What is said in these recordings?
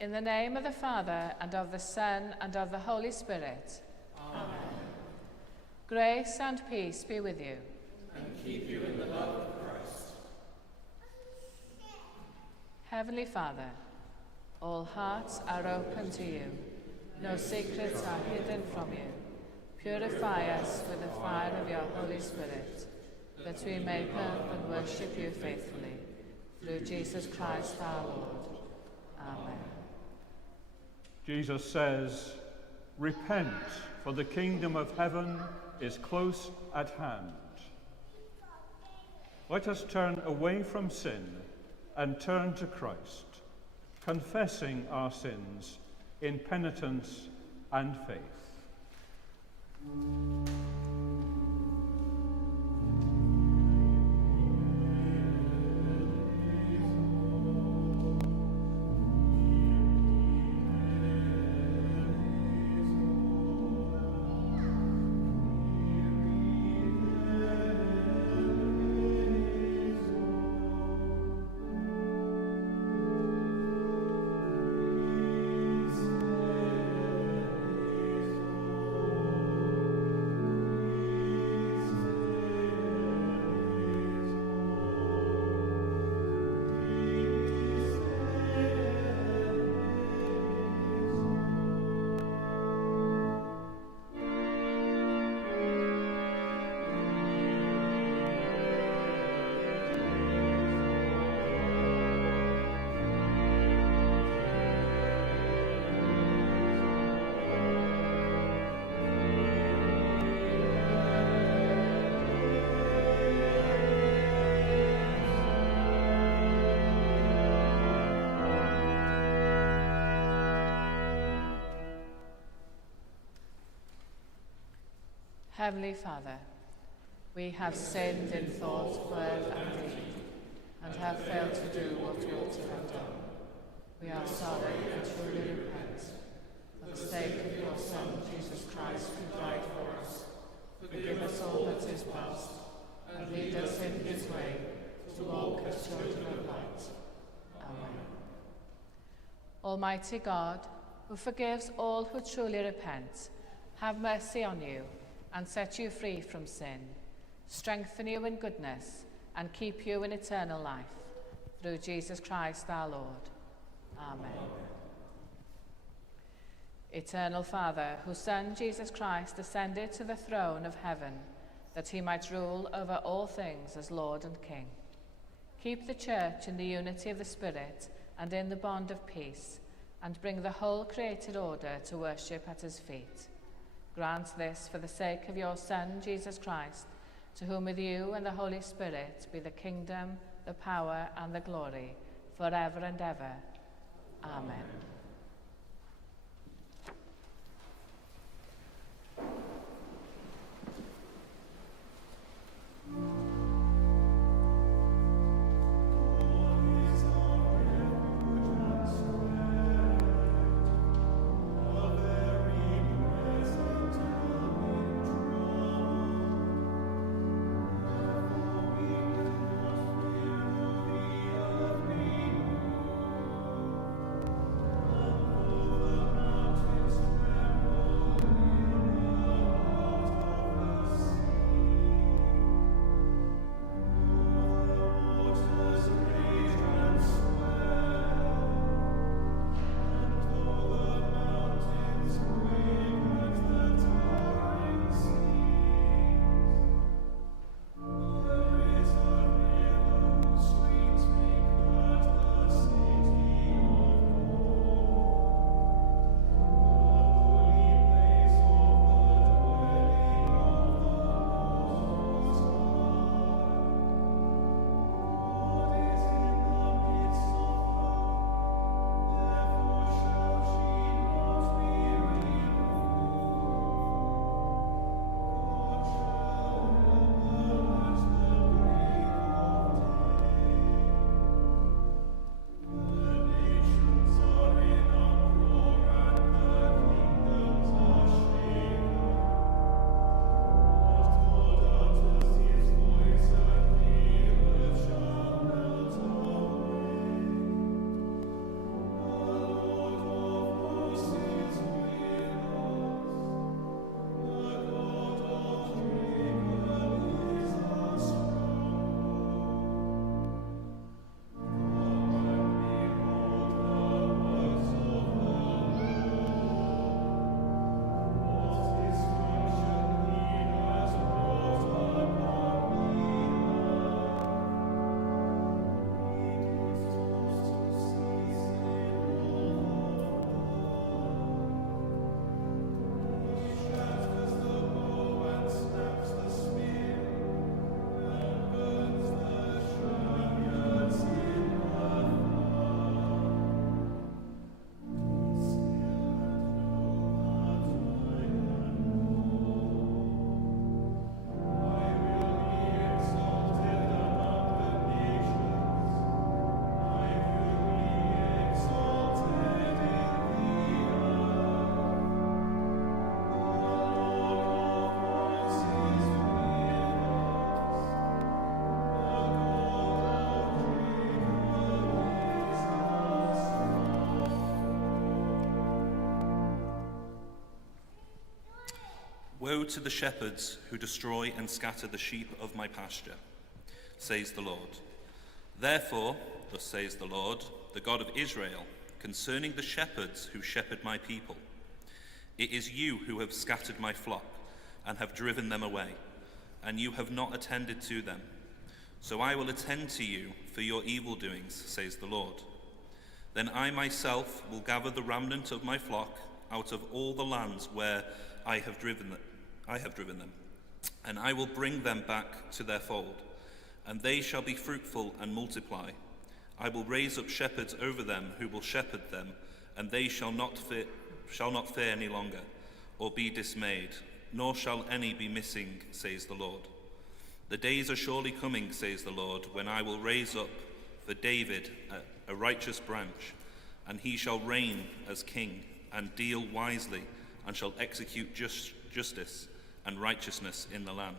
In the name of the Father, and of the Son, and of the Holy Spirit. Amen. Grace and peace be with you. And keep you in the love of Christ. Heavenly Father, all hearts are open to you. No secrets are hidden from you. Purify us with the fire of your Holy Spirit, that we may love and worship you faithfully. Through Jesus Christ our Lord. Amen. Jesus says, "Repent, for the kingdom of heaven is close at hand." Let us turn away from sin and turn to Christ, confessing our sins in penitence and faith. Heavenly Father, we have sinned in thought, word, and deed, and have failed to do what we ought to have done. We are sorry and truly repent. For the sake of your Son, Jesus Christ, who died for us, forgive us all that is past, and lead us in his way to walk as children of light. Amen. Almighty God, who forgives all who truly repent, have mercy on you and set you free from sin, strengthen you in goodness, and keep you in eternal life. Through Jesus Christ our Lord. Amen. Eternal Father, whose Son Jesus Christ ascended to the throne of heaven, that he might rule over all things as Lord and King, keep the Church in the unity of the Spirit and in the bond of peace, and bring the whole created order to worship at his feet. Grant this for the sake of your Son, Jesus Christ, to whom with you and the Holy Spirit be the kingdom, the power, and the glory, forever and ever. Amen. Woe to the shepherds who destroy and scatter the sheep of my pasture, says the Lord. Therefore, thus says the Lord, the God of Israel, concerning the shepherds who shepherd my people, it is you who have scattered my flock and have driven them away, and you have not attended to them. So I will attend to you for your evil doings, says the Lord. Then I myself will gather the remnant of my flock out of all the lands where I have driven them, and I will bring them back to their fold, and they shall be fruitful and multiply. I will raise up shepherds over them who will shepherd them, and they shall not fear any longer, or be dismayed, nor shall any be missing, says the Lord. The days are surely coming, says the Lord, when I will raise up for David a righteous branch, and he shall reign as king, and deal wisely, and shall execute justice and righteousness in the land.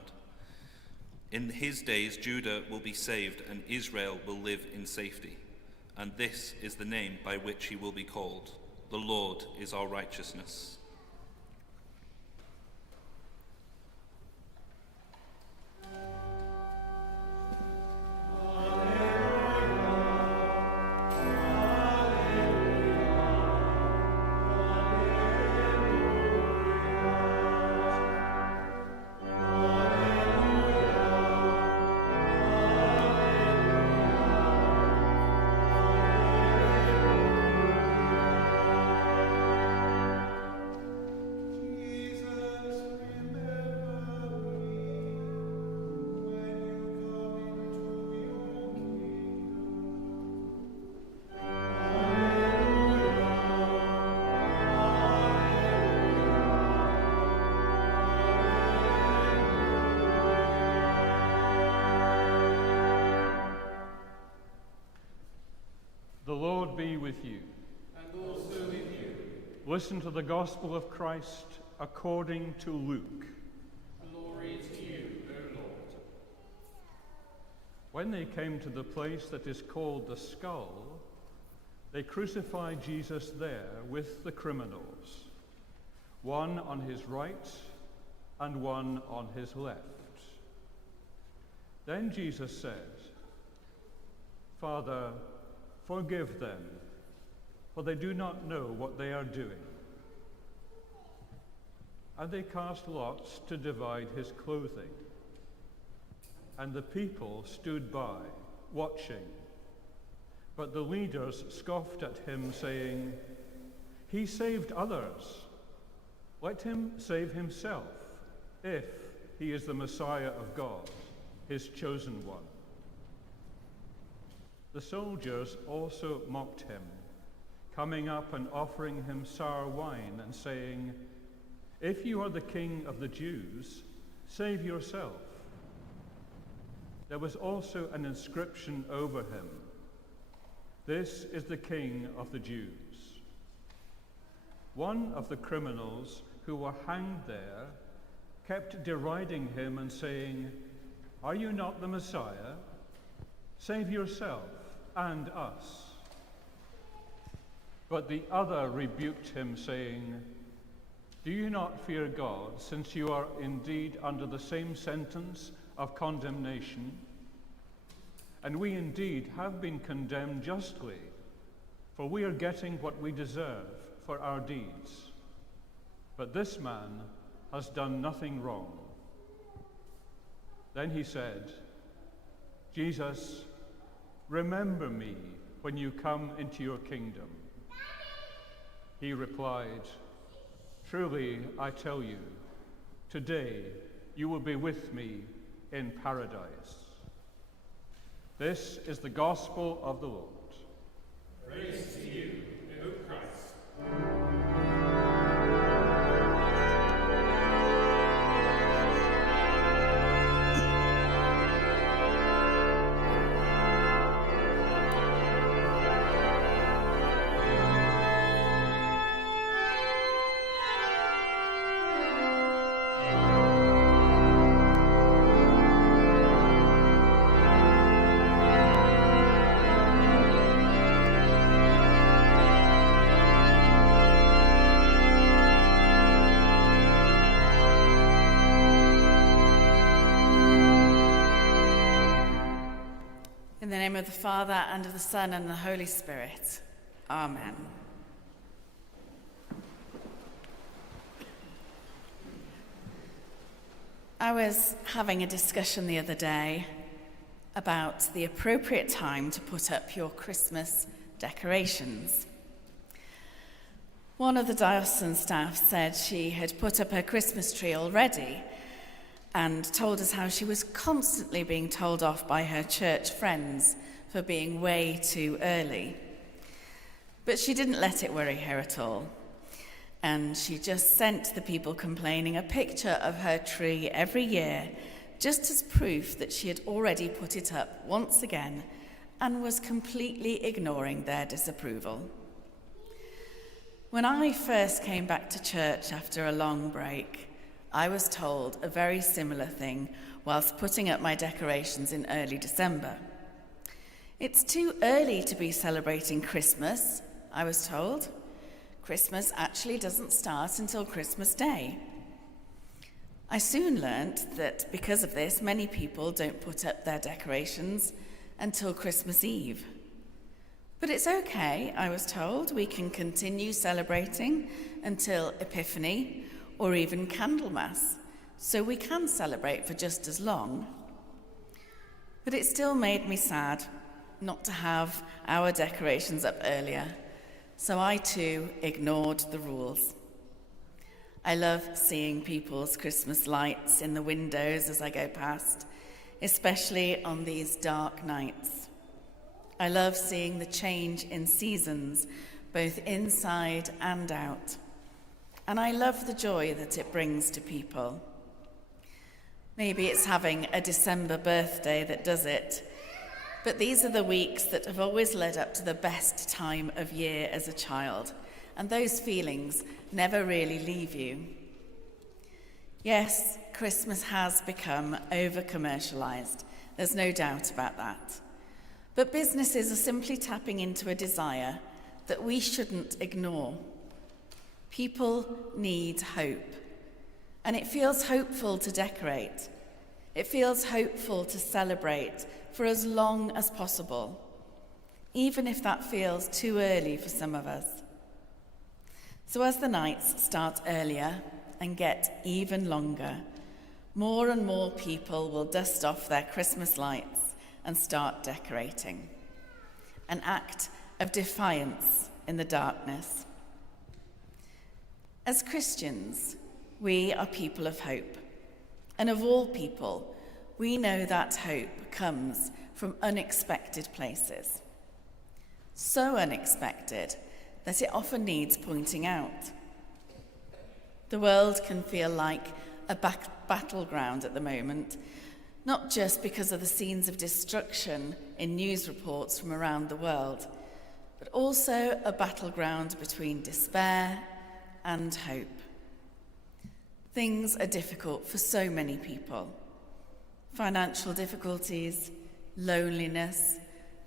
In his days Judah will be saved, and Israel will live in safety. And this is the name by which he will be called. The Lord is our righteousness. The Lord be with you. And also with you. Listen to the gospel of Christ according to Luke. Glory to you, O Lord. When they came to the place that is called the Skull, they crucified Jesus there with the criminals, one on his right and one on his left. Then Jesus said, Father, forgive them, for they do not know what they are doing. And they cast lots to divide his clothing. And the people stood by, watching. But the leaders scoffed at him, saying, He saved others. Let him save himself, if he is the Messiah of God, his chosen one. The soldiers also mocked him, coming up and offering him sour wine and saying, If you are the king of the Jews, save yourself. There was also an inscription over him, This is the King of the Jews. One of the criminals who were hanged there kept deriding him and saying, Are you not the Messiah? Save yourself and us. But the other rebuked him, saying, Do you not fear God, since you are indeed under the same sentence of condemnation? And we indeed have been condemned justly, for we are getting what we deserve for our deeds. But this man has done nothing wrong. Then he said, Jesus, remember me when you come into your kingdom. He replied, Truly, I tell you, today you will be with me in paradise. This is the gospel of the Lord. Praise to you, O Christ. In the name of the Father, and of the Son, and the Holy Spirit. Amen. I was having a discussion the other day about the appropriate time to put up your Christmas decorations. One of the diocesan staff said she had put up her Christmas tree already and told us how she was constantly being told off by her church friends for being way too early. But she didn't let it worry her at all. And she just sent the people complaining a picture of her tree every year, just as proof that she had already put it up once again and was completely ignoring their disapproval. When I first came back to church after a long break, I was told a very similar thing whilst putting up my decorations in early December. It's too early to be celebrating Christmas, I was told. Christmas actually doesn't start until Christmas Day. I soon learnt that because of this, many people don't put up their decorations until Christmas Eve. But it's okay, I was told. We can continue celebrating until Epiphany or even Candlemas, so we can celebrate for just as long. But it still made me sad not to have our decorations up earlier, so I too ignored the rules. I love seeing people's Christmas lights in the windows as I go past, especially on these dark nights. I love seeing the change in seasons, both inside and out. And I love the joy that it brings to people. Maybe it's having a December birthday that does it, but these are the weeks that have always led up to the best time of year as a child, and those feelings never really leave you. Yes, Christmas has become over-commercialised. There's no doubt about that. But businesses are simply tapping into a desire that we shouldn't ignore. People need hope, and it feels hopeful to decorate. It feels hopeful to celebrate for as long as possible, even if that feels too early for some of us. So as the nights start earlier and get even longer, more and more people will dust off their Christmas lights and start decorating. An act of defiance in the darkness. As Christians, we are people of hope. And of all people, we know that hope comes from unexpected places. So unexpected that it often needs pointing out. The world can feel like a battleground at the moment, not just because of the scenes of destruction in news reports from around the world, but also a battleground between despair and hope. Things are difficult for so many people. Financial difficulties, loneliness,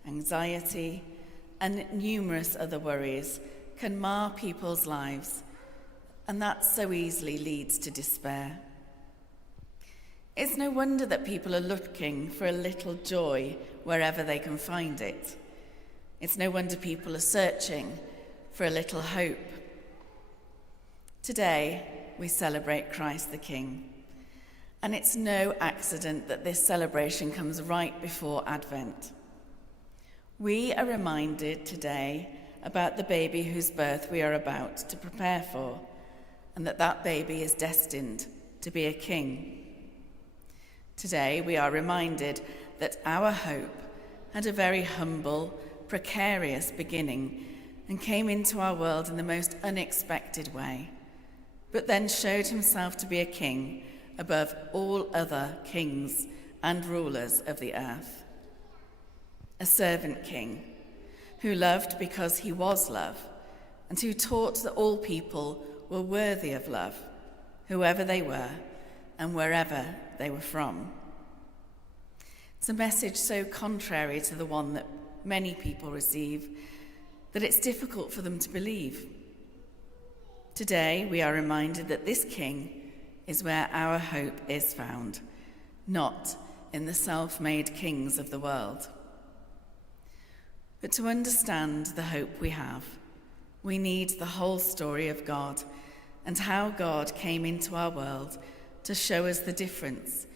anxiety, and numerous other worries can mar people's lives, and that so easily leads to despair. It's no wonder that people are looking for a little joy wherever they can find it. It's no wonder people are searching for a little hope. Today, we celebrate Christ the King. And it's no accident that this celebration comes right before Advent. We are reminded today about the baby whose birth we are about to prepare for, and that baby is destined to be a king. Today, we are reminded that our hope had a very humble, precarious beginning and came into our world in the most unexpected way, but then showed himself to be a king above all other kings and rulers of the earth. A servant king who loved because he was love, and who taught that all people were worthy of love, whoever they were and wherever they were from. It's a message so contrary to the one that many people receive that it's difficult for them to believe. Today, we are reminded that this king is where our hope is found, not in the self-made kings of the world. But to understand the hope we have, we need the whole story of God and how God came into our world to show us the difference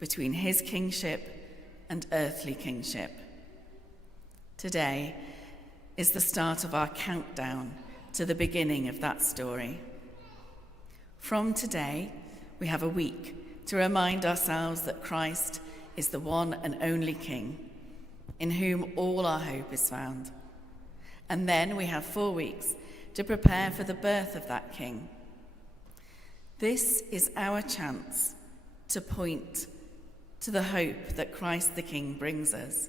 between his kingship and earthly kingship. Today is the start of our countdown to the beginning of that story. From today, we have a week to remind ourselves that Christ is the one and only King, in whom all our hope is found. And then we have 4 weeks to prepare for the birth of that King. This is our chance to point to the hope that Christ the King brings us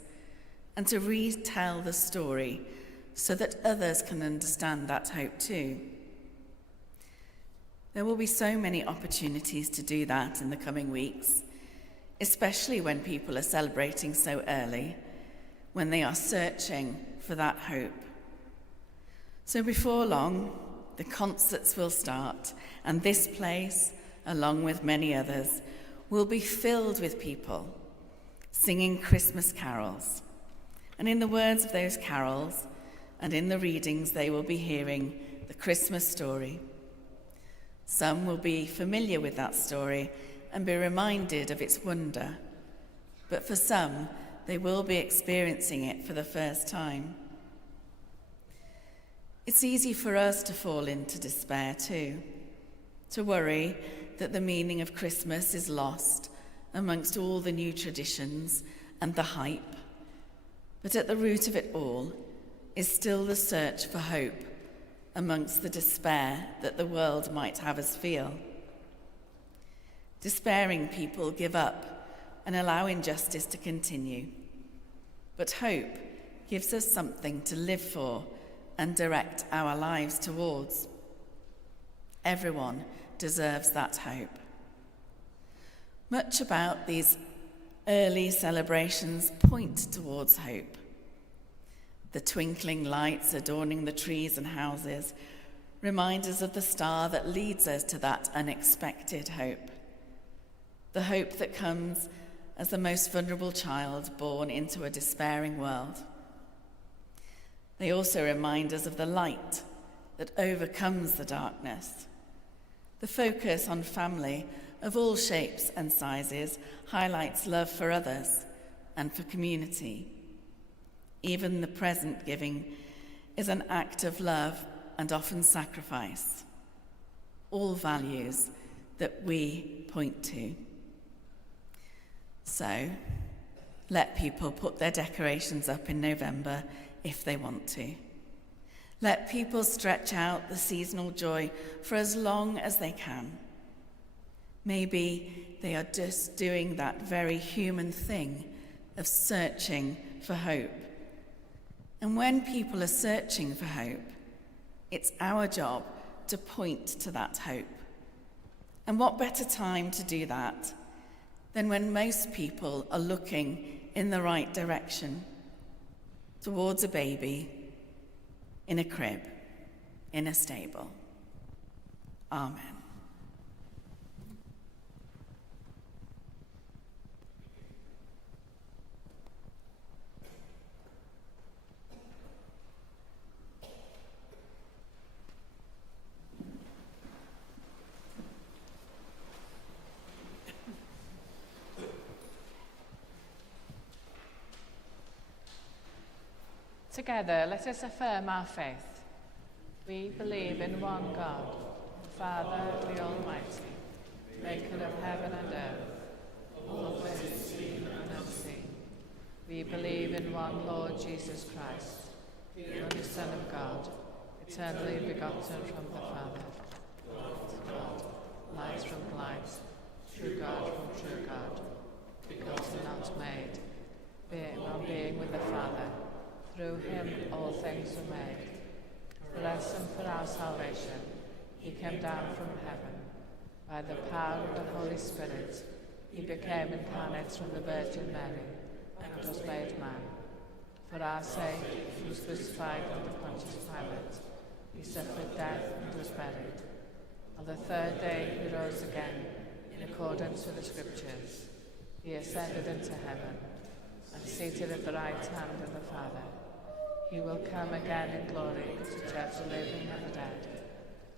and to retell the story so that others can understand that hope too. There will be so many opportunities to do that in the coming weeks, especially when people are celebrating so early, when they are searching for that hope. So before long, the concerts will start, and this place, along with many others, will be filled with people singing Christmas carols. And in the words of those carols, and in the readings, they will be hearing the Christmas story. Some will be familiar with that story and be reminded of its wonder, but for some, they will be experiencing it for the first time. It's easy for us to fall into despair too, to worry that the meaning of Christmas is lost amongst all the new traditions and the hype. But at the root of it all is still the search for hope amongst the despair that the world might have us feel. Despairing people give up and allow injustice to continue. But hope gives us something to live for and direct our lives towards. Everyone deserves that hope. Much about these early celebrations point towards hope. The twinkling lights adorning the trees and houses remind us of the star that leads us to that unexpected hope. The hope that comes as the most vulnerable child born into a despairing world. They also remind us of the light that overcomes the darkness. The focus on family of all shapes and sizes highlights love for others and for community. Even the present giving is an act of love and often sacrifice. All values that we point to. So, let people put their decorations up in November if they want to. Let people stretch out the seasonal joy for as long as they can. Maybe they are just doing that very human thing of searching for hope. And when people are searching for hope, it's our job to point to that hope. And what better time to do that than when most people are looking in the right direction, towards a baby, in a crib, in a stable. Amen. Together, let us affirm our faith. We believe in one God, the Father, the Almighty, maker of heaven and earth, all things seen and unseen. We believe in one Lord Jesus Christ, the only Son of God, eternally begotten from the Father, God to God, light from light, true God from true God, begotten, not made, one being with the Father. Through him all things were made. For us and for our salvation, he came down from heaven. By the power of the Holy Spirit, he became incarnate from the Virgin Mary and was made man. For our sake, he was crucified under Pontius Pilate. He suffered death and was buried. On the third day, he rose again, in accordance with the Scriptures. He ascended into heaven and seated at the right hand of the Father. He will come again in glory to judge the living and the dead,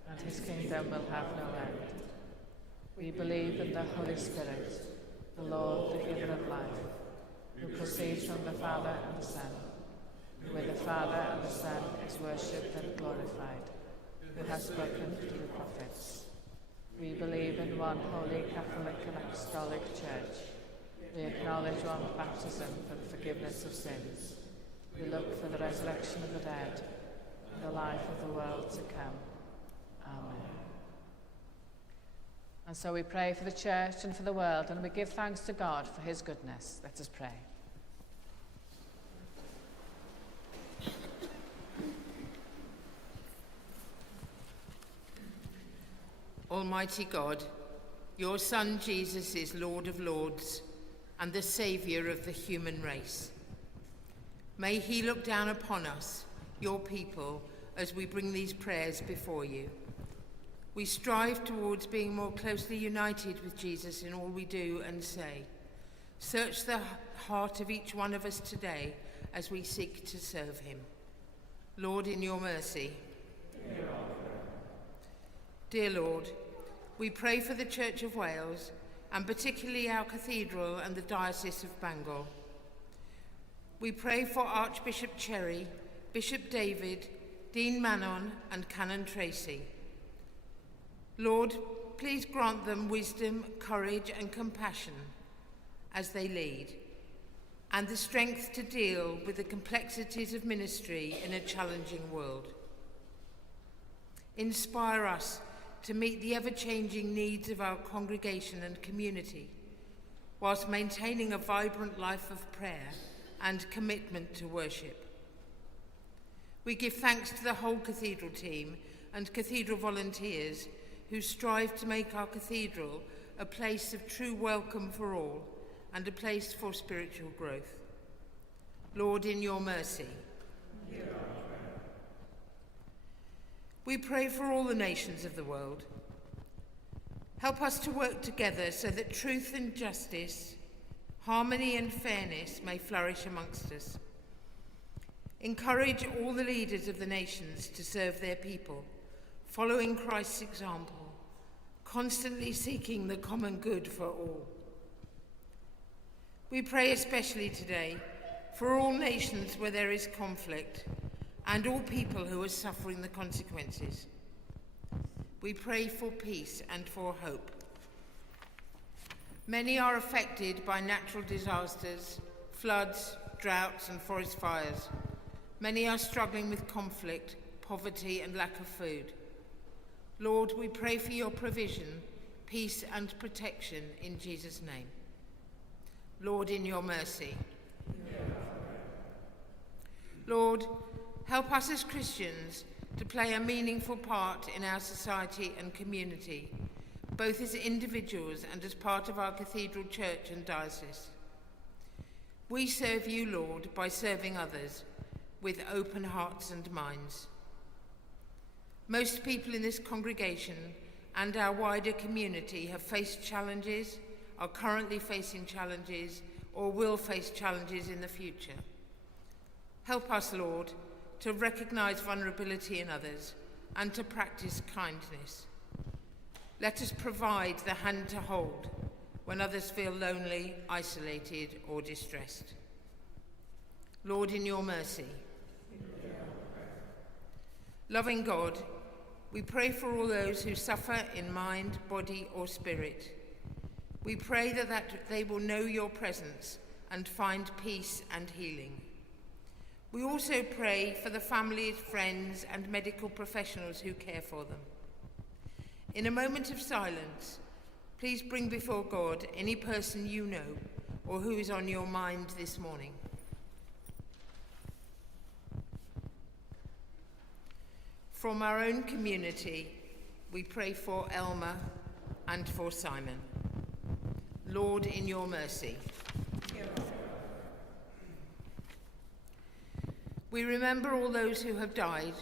and his kingdom will have no end. We believe in the Holy Spirit, the Lord, the giver of life, who proceeds from the Father and the Son, who with the Father and the Son is worshipped and glorified, who has spoken through the prophets. We believe in one holy Catholic and Apostolic Church. We acknowledge one baptism for the forgiveness of sins. We look for the resurrection of the dead and the life of the world to come. Amen. And so we pray for the Church and for the world, and we give thanks to God for his goodness. Let us pray. Almighty God, your Son Jesus is Lord of Lords and the Saviour of the human race. May he look down upon us, your people, as we bring these prayers before you. We strive towards being more closely united with Jesus in all we do and say. Search the heart of each one of us today as we seek to serve him. Lord, in your mercy. Dear Lord, we pray for the Church of Wales, and particularly our cathedral and the Diocese of Bangor. We pray for Archbishop Cherry, Bishop David, Dean Manon, and Canon Tracy. Lord, please grant them wisdom, courage, and compassion as they lead, and the strength to deal with the complexities of ministry in a challenging world. Inspire us to meet the ever-changing needs of our congregation and community, whilst maintaining a vibrant life of prayer and commitment to worship. We give thanks to the whole cathedral team and cathedral volunteers who strive to make our cathedral a place of true welcome for all and a place for spiritual growth. Lord, in your mercy. We pray for all the nations of the world. Help us to work together so that truth and justice, harmony and fairness may flourish amongst us. Encourage all the leaders of the nations to serve their people, following Christ's example, constantly seeking the common good for all. We pray especially today for all nations where there is conflict, and all people who are suffering the consequences. We pray for peace and for hope. Many are affected by natural disasters, floods, droughts, and forest fires. Many are struggling with conflict, poverty, and lack of food. Lord, we pray for your provision, peace, and protection in Jesus' name. Lord, in your mercy. Lord, help us as Christians to play a meaningful part in our society and community, both as individuals and as part of our cathedral church and diocese. We serve you, Lord, by serving others with open hearts and minds. Most people in this congregation and our wider community have faced challenges, are currently facing challenges, or will face challenges in the future. Help us, Lord, to recognize vulnerability in others and to practice kindness. Let us provide the hand to hold when others feel lonely, isolated, or distressed. Lord, in your mercy. Loving God, we pray for all those who suffer in mind, body, or spirit. We pray that they will know your presence and find peace and healing. We also pray for the families, friends, and medical professionals who care for them. In a moment of silence, please bring before God any person you know or who is on your mind this morning. From our own community, we pray for Elma and for Simon. Lord, in your mercy. We remember all those who have died,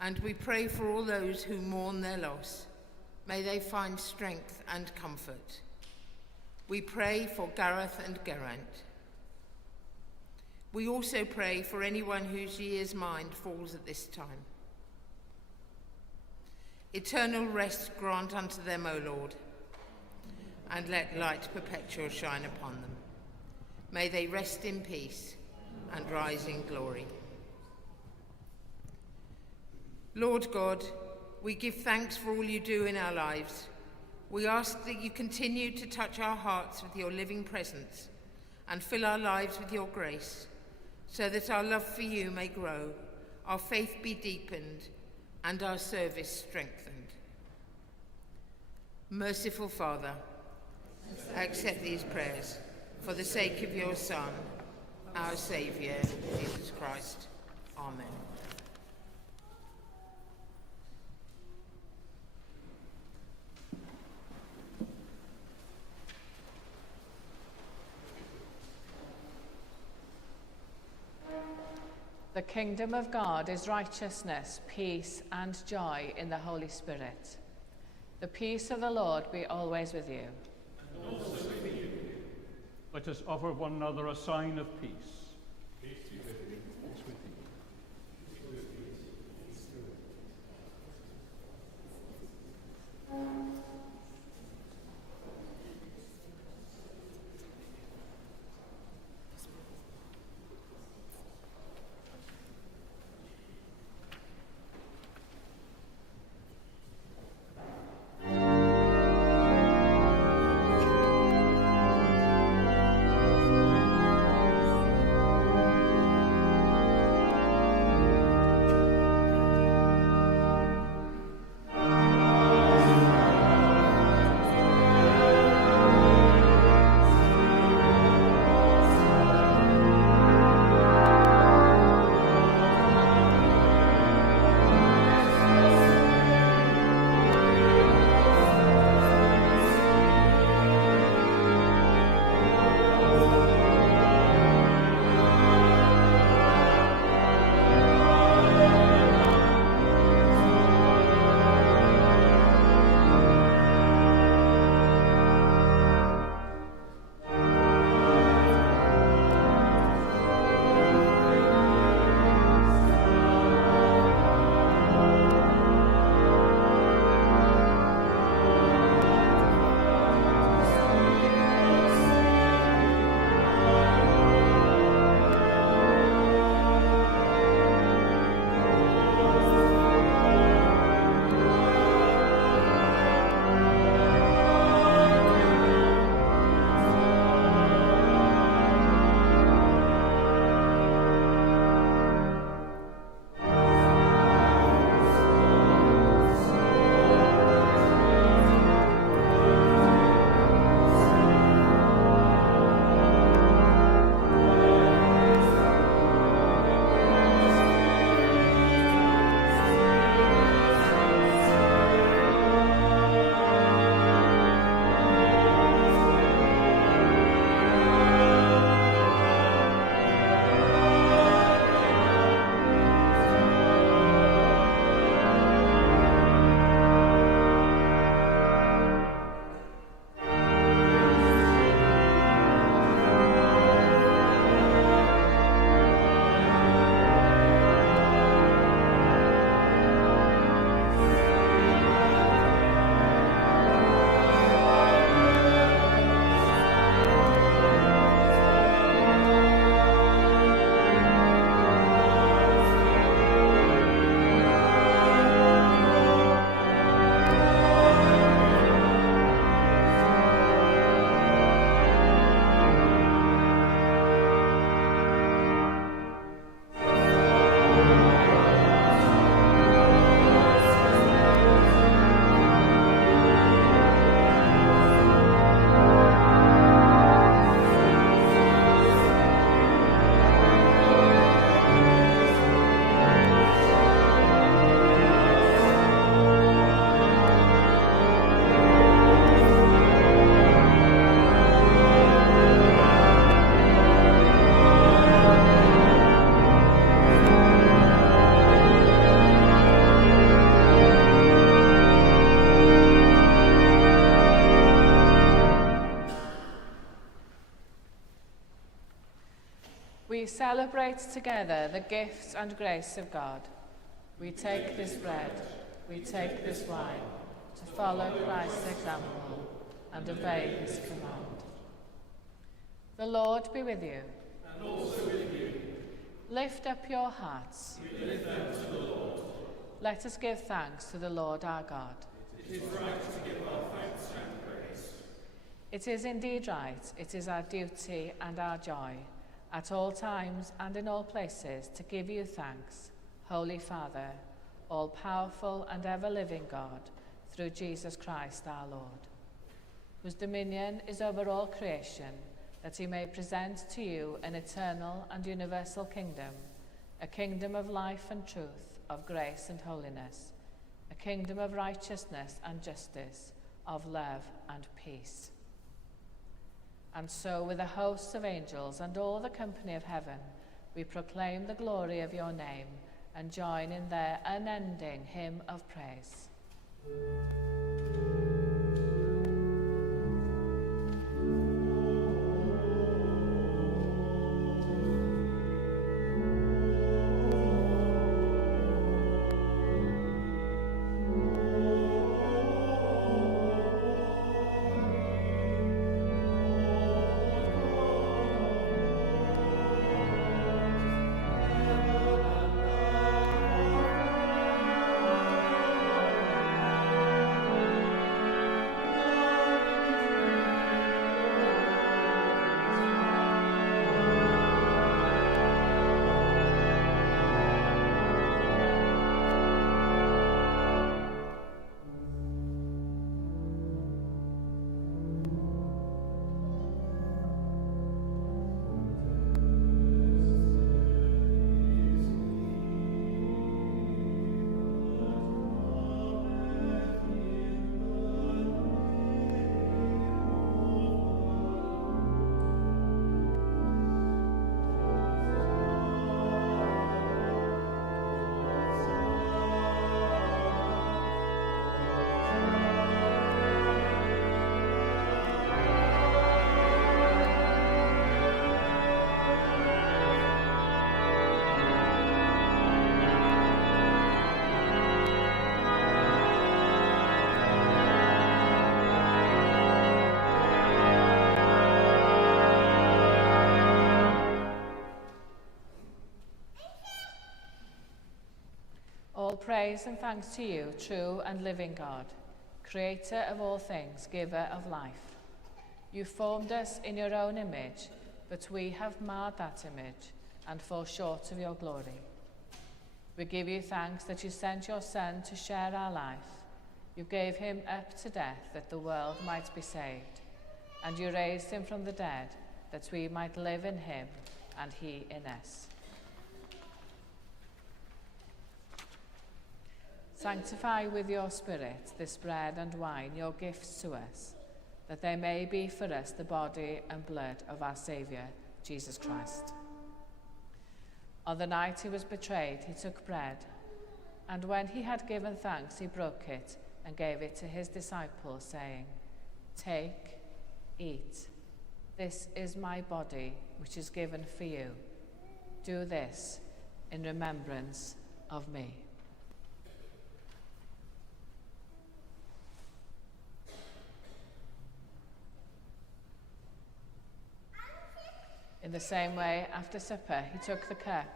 and we pray for all those who mourn their loss. May they find strength and comfort. We pray for Gareth and Geraint. We also pray for anyone whose year's mind falls at this time. Eternal rest grant unto them, O Lord, and let light perpetual shine upon them. May they rest in peace and rise in glory. Lord God, we give thanks for all you do in our lives. We ask that you continue to touch our hearts with your living presence and fill our lives with your grace, so that our love for you may grow, our faith be deepened, and our service strengthened. Merciful Father, accept these prayers for the sake of your Son, our Saviour, Jesus Christ. Amen. The kingdom of God is righteousness, peace, and joy in the Holy Spirit. The peace of the Lord be always with you. And also with you. Let us offer one another a sign of peace. Peace be with you. Peace with you. we celebrate together the gifts and grace of God. We take this bread, we take this wine, to follow Christ's example and obey his command. The Lord be with you. And also with you. Lift up your hearts. We lift them to the Lord. Let us give thanks to the Lord our God. It is right to give our thanks and praise. It is indeed right, it is our duty and our joy, at all times and in all places, to give you thanks, Holy Father, all-powerful and ever-living God, through Jesus Christ our Lord, whose dominion is over all creation, that he may present to you an eternal and universal kingdom, a kingdom of life and truth, of grace and holiness, a kingdom of righteousness and justice, of love and peace. And so, with the hosts of angels and all the company of heaven, we proclaim the glory of your name and join in their unending hymn of praise. All praise and thanks to you, true and living God, creator of all things, giver of life. You formed us in your own image, but we have marred that image and fall short of your glory. We give you thanks that you sent your Son to share our life. You gave him up to death that the world might be saved, and you raised him from the dead that we might live in him and he in us. Sanctify with your Spirit this bread and wine, your gifts to us, that they may be for us the body and blood of our Saviour, Jesus Christ. On the night he was betrayed, he took bread, and when he had given thanks, he broke it and gave it to his disciples, saying, "Take, eat. This is my body, which is given for you. Do this in remembrance of me." In the same way, after supper, he took the cup,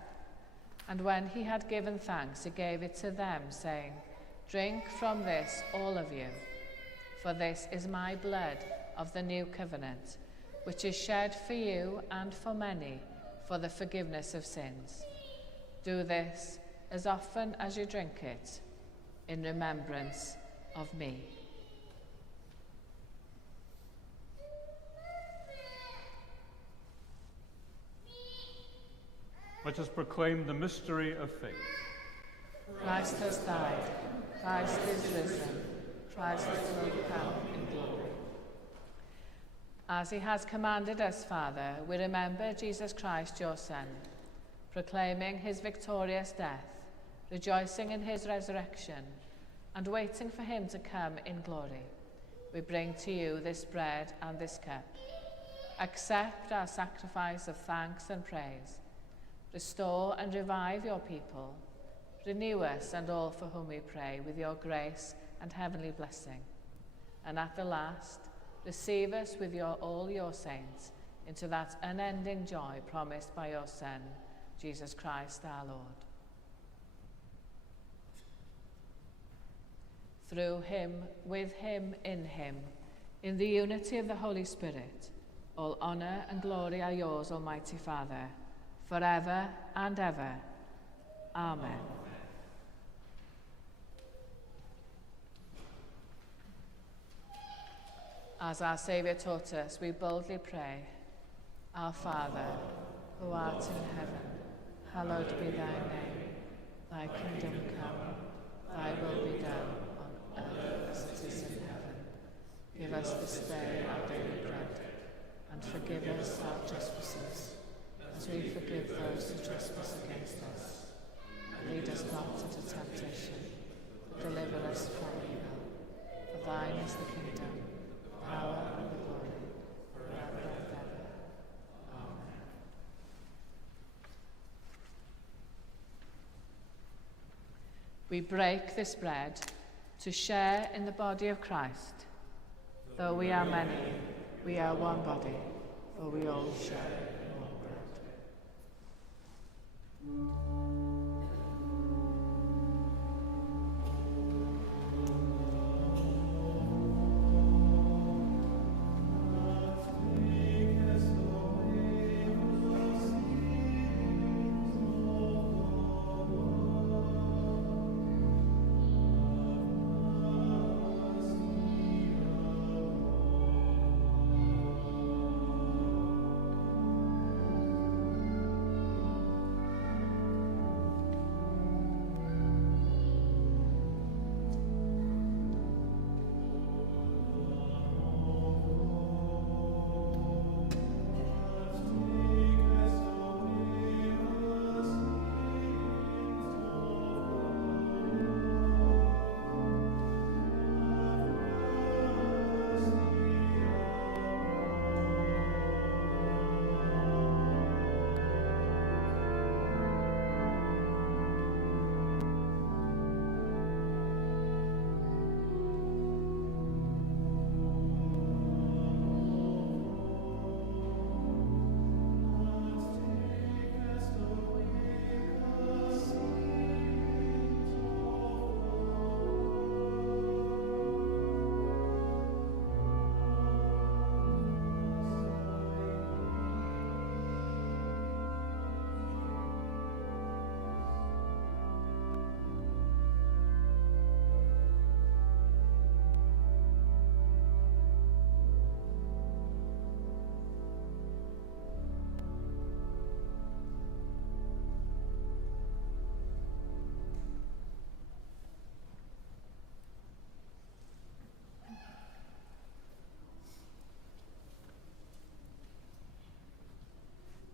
and when he had given thanks, he gave it to them, saying, "Drink from this, all of you, for this is my blood of the new covenant, which is shed for you and for many for the forgiveness of sins. Do this as often as you drink it, in remembrance of me." Let us proclaim the mystery of faith. Christ has died, Christ is risen, Christ will come in glory. As he has commanded us, Father, we remember Jesus Christ, your Son, proclaiming his victorious death, rejoicing in his resurrection, and waiting for him to come in glory. We bring to you this bread and this cup. Accept our sacrifice of thanks and praise Restore and revive your people. Renew us and all for whom we pray with your grace and heavenly blessing. And at the last, receive us with all your saints into that unending joy promised by your Son, Jesus Christ our Lord. Through him, with him, in the unity of the Holy Spirit, all honour and glory are yours, Almighty Father, forever and ever. Amen. As our Saviour taught us, we boldly pray, Our Father, who art in heaven, hallowed be thy name. Thy kingdom come, thy will be done on earth as it is in heaven. Give us this day our daily bread, and forgive us our trespasses, as we forgive those who trespass against us. And lead us not into temptation, but deliver us from evil. For thine is the kingdom, the power, and the glory, forever and ever. Amen. We break this bread to share in the body of Christ. Though we are many, we are one body, for we all share in one bread.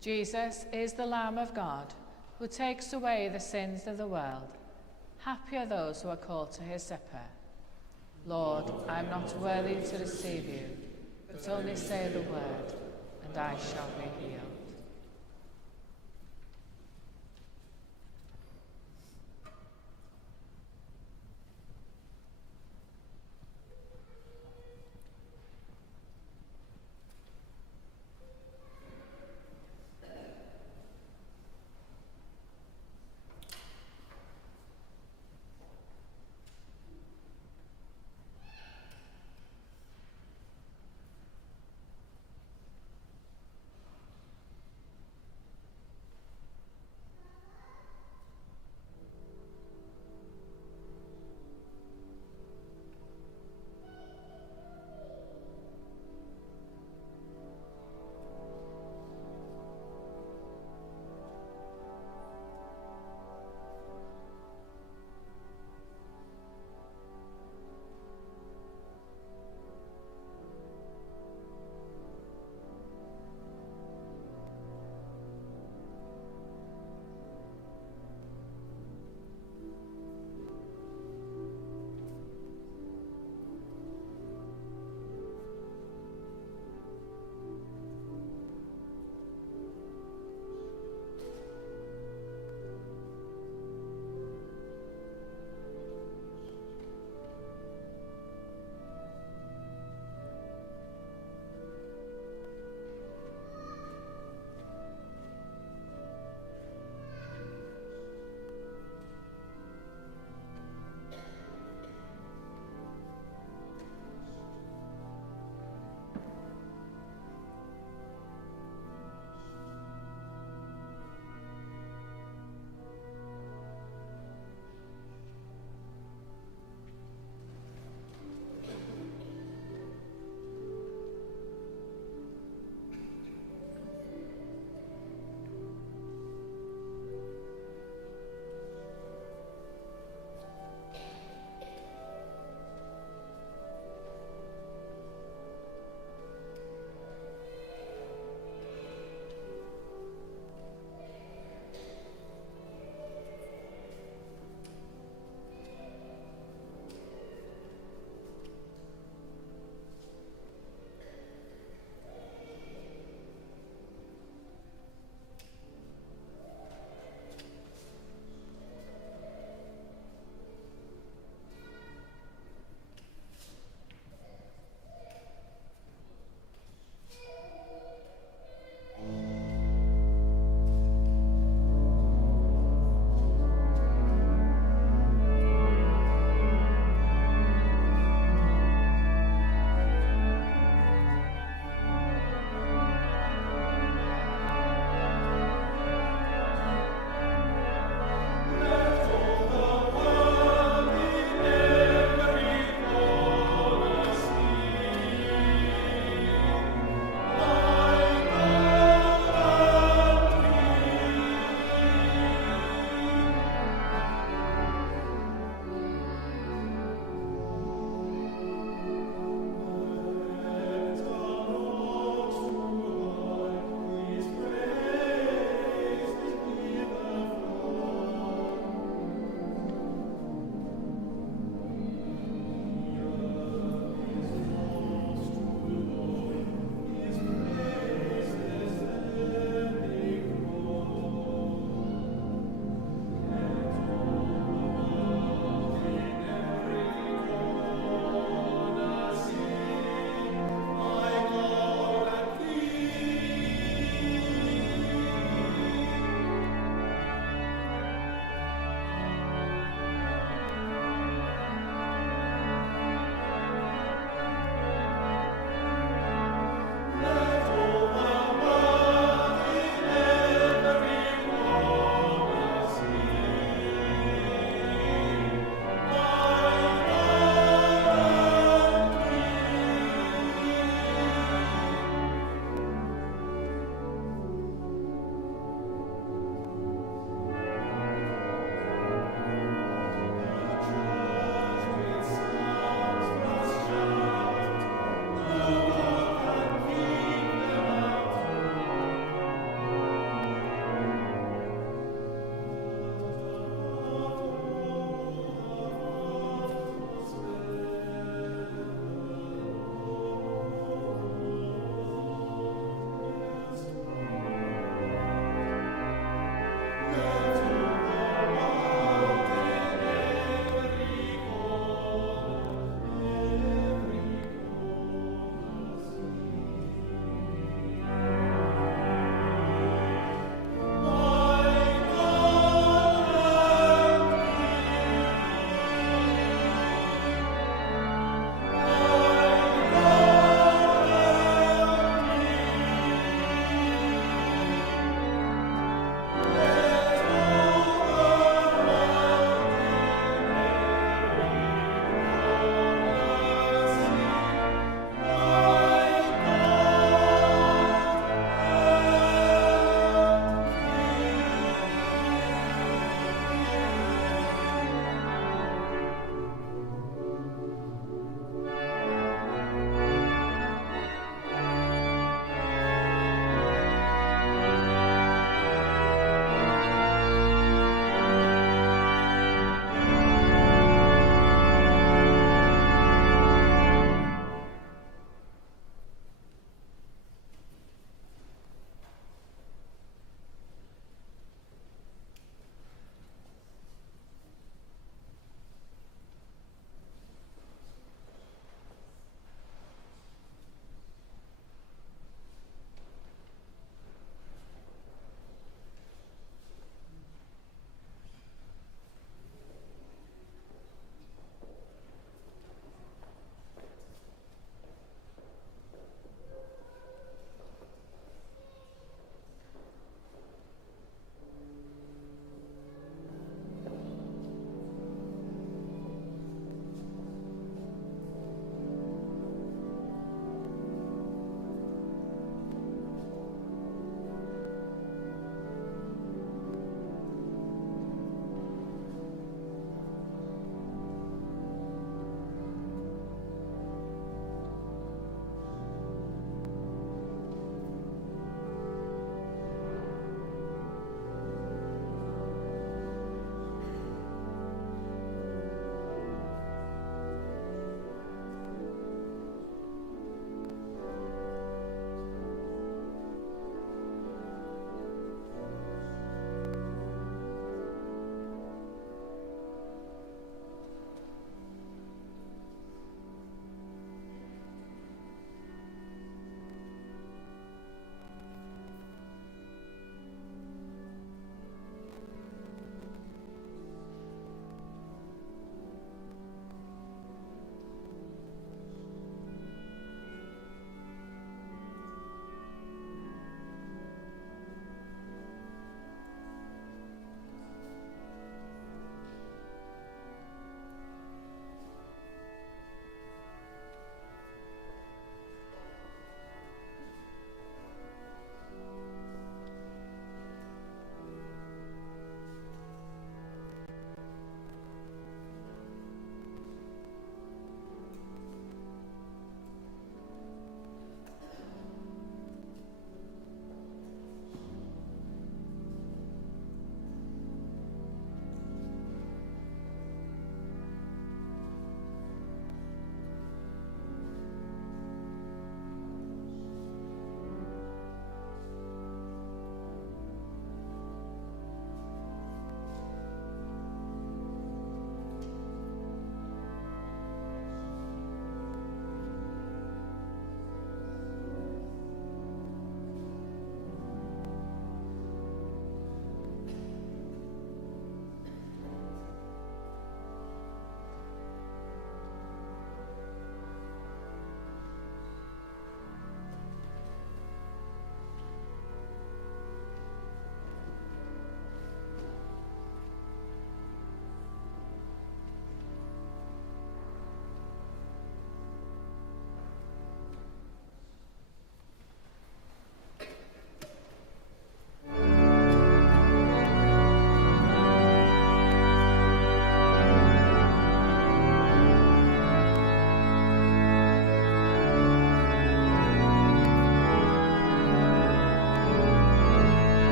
Jesus is the Lamb of God, who takes away the sins of the world. Happy are those who are called to his supper. Lord, I am not worthy to receive you, but only say the word, and I shall be healed.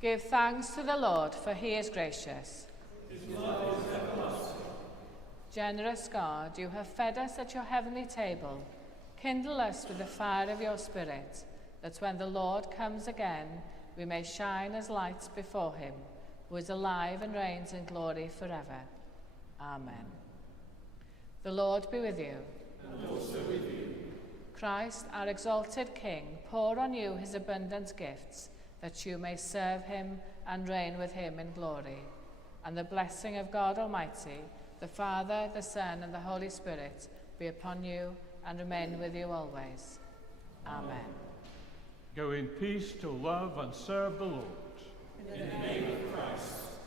Give thanks to the Lord, for he is gracious. His love is everlasting. Generous God, you have fed us at your heavenly table. Kindle us with the fire of your Spirit, that when the Lord comes again, we may shine as lights before him, who is alive and reigns in glory forever. Amen. The Lord be with you. And also with you. Christ, our exalted King, pour on you his abundant gifts, that you may serve him and reign with him in glory. And the blessing of God Almighty, the Father, the Son, and the Holy Spirit be upon you and remain with you always. Amen. Go in peace to love and serve the Lord. In the name of Christ.